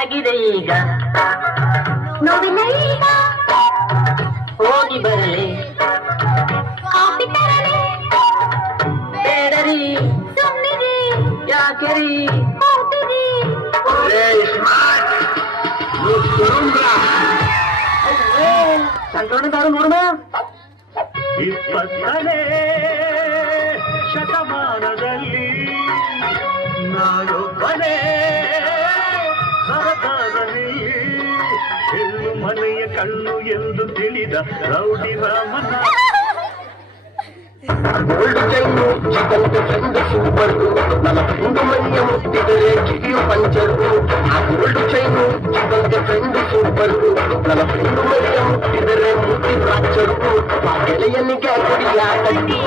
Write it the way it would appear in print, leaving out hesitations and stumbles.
ಆಗಿದೆ ಈಗ ನೋವಿನ ಈಗ ಹೋಗಿ ಬರಲಿ ಕಾಫಿ ತರಲಿ ಬೇಡರಿ ಸುಮ್ಮನಿರಿ ಯಾಕೆರಿ ಹೋಗಿರಿ ಸಂಕ್ರಮಣದಾರು ನೋಡೋಣ 20ನೇ ಶತಮಾನದಲ್ಲಿ ನಾನೊಬ್ಬನೇ ಸರಕಾರದಲ್ಲಿ ಹೆಣ್ಣು ಮನೆಯ ಕಣ್ಣು ಎಂದು ತಿಳಿದ ರೌಡಿ ರಾಮನ ಗೋಲ್ಡ್ ಚೈನು ಚಿಕನ್ಗೆ ಫ್ರೆಂಡ್ ಸೂಪರ್ ನನ್ನ ಫ್ರೆಂಡು ಮನೆಯ ಮುಟ್ಟಿದರೆ ಕಿಡಿಯು ಪಂಚರು ಆ ಗೋಲ್ಡ್ ಚೈನು ಚಿಕನ್ಗೆ ಫ್ರೆಂಡ್ ಸೂಪರ್ ನನ್ನ ಫ್ರೆಂಡು ಮನೆಯ ಮುಟ್ಟಿದರೆ ಮುಟ್ಟಿ ಫ್ರಾಕ್ಚರು ಆ ಗೆಳೆಯನಿಗೆ ಕುಡಿಯ ಕಟ್ಟಿ